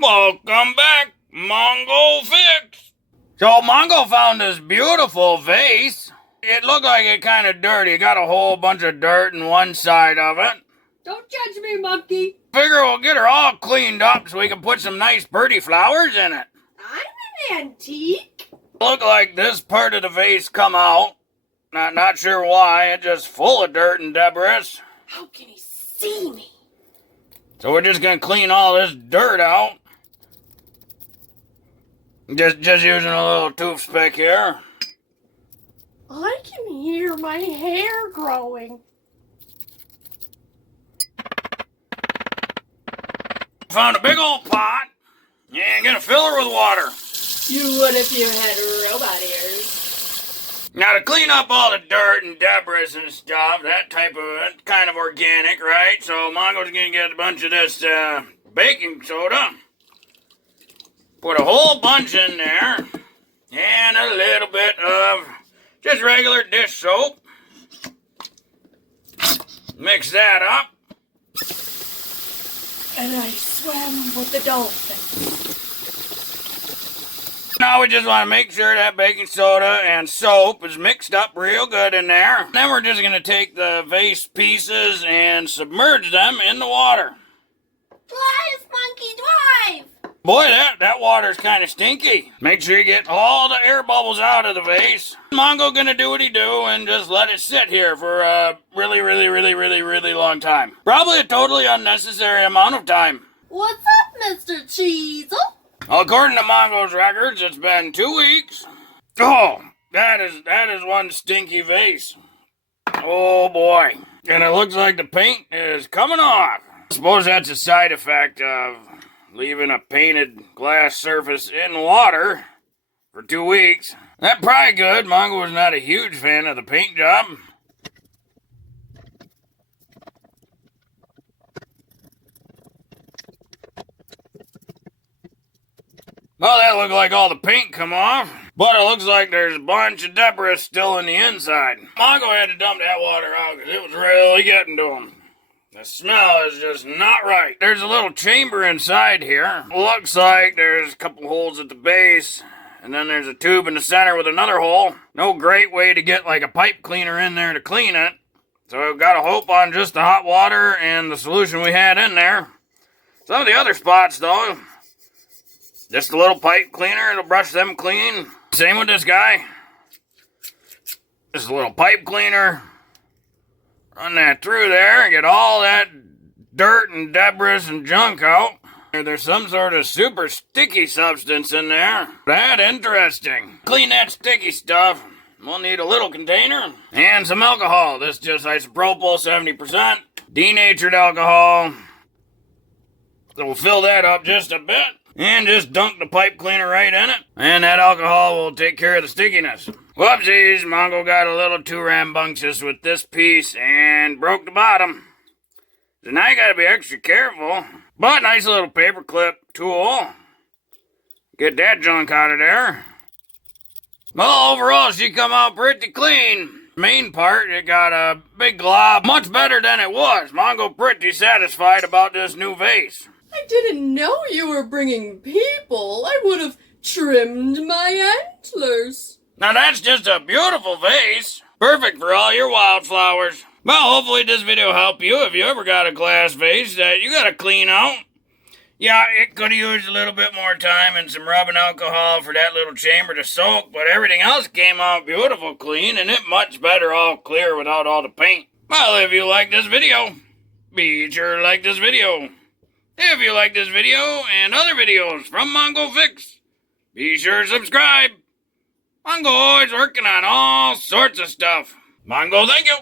Welcome back, Mongo Fix. So Mongo found this beautiful vase. It looked like it kind of dirty. It got a whole bunch of dirt in one side of it. Don't judge me, monkey. Figure we'll get her all cleaned up so we can put some nice pretty flowers in it. I'm an antique. Look like this part of the vase come out. Not sure why. It's just full of dirt and debris. How can he see me? So we're just gonna clean all this dirt out. Just using a little toothpick here. I can hear my hair growing. Found a big old pot. And gonna fill her with water. You would if you had robot ears. Now to clean up all the dirt and debris and stuff, that type of kind of organic, right? So Mongo's gonna get a bunch of this baking soda. Put a whole bunch in there. And a little bit of just regular dish soap. Mix that up. And I swam with the dolphins. Now we just want to make sure that baking soda and soap is mixed up real good in there. Then we're just going to take the vase pieces and submerge them in the water. Drive, monkey, drive! Boy, that water's kind of stinky. Make sure you get all the air bubbles out of the vase. Mongo gonna do what he do and just let it sit here for a really long time. Probably a totally unnecessary amount of time. What's up, Mr. Cheezel? According to Mongo's records, it's been 2 weeks. Oh, that is one stinky vase. Oh boy. And it looks like the paint is coming off. I suppose that's a side effect of leaving a painted glass surface in water for 2 weeks. That's probably good. Mongo was not a huge fan of the paint job. Well, that looked like all the paint come off, but it looks like there's a bunch of debris still in the inside. Mongo had to dump that water out because it was really getting to him. The smell is just not right. There's a little chamber inside here. Looks like there's a couple holes at the base, and then there's a tube in the center with another hole. No great way to get like a pipe cleaner in there to clean it. So we've got to hope on just the hot water and the solution we had in there. Some of the other spots though, just a little pipe cleaner, it'll brush them clean. Same with this guy. Just a little pipe cleaner. Run that through there and get all that dirt and debris and junk out. There's some sort of super sticky substance in there. That interesting. Clean that sticky stuff. We'll need a little container and some alcohol. This is just isopropyl, 70%. Denatured alcohol. So we'll fill that up just a bit. And just dunk the pipe cleaner right in it. And that alcohol will take care of the stickiness. Whoopsies, Mongo got a little too rambunctious with this piece and broke the bottom. So now you gotta be extra careful. But nice little paperclip tool. Get that junk out of there. Well, overall, she come out pretty clean. Main part, it got a big glob. Much better than it was. Mongo pretty satisfied about this new vase. I didn't know you were bringing people. I would have trimmed my antlers. Now that's just a beautiful vase. Perfect for all your wildflowers. Well, hopefully this video helped you if you ever got a glass vase that you gotta clean out. Yeah, it could have used a little bit more time and some rubbing alcohol for that little chamber to soak, but everything else came out beautiful clean and it much better all clear without all the paint. Well, if you like this video, be sure to like this video. If you like this video and other videos from Mongo Fix, be sure to subscribe. Mongo always working on all sorts of stuff. Mongo, thank you.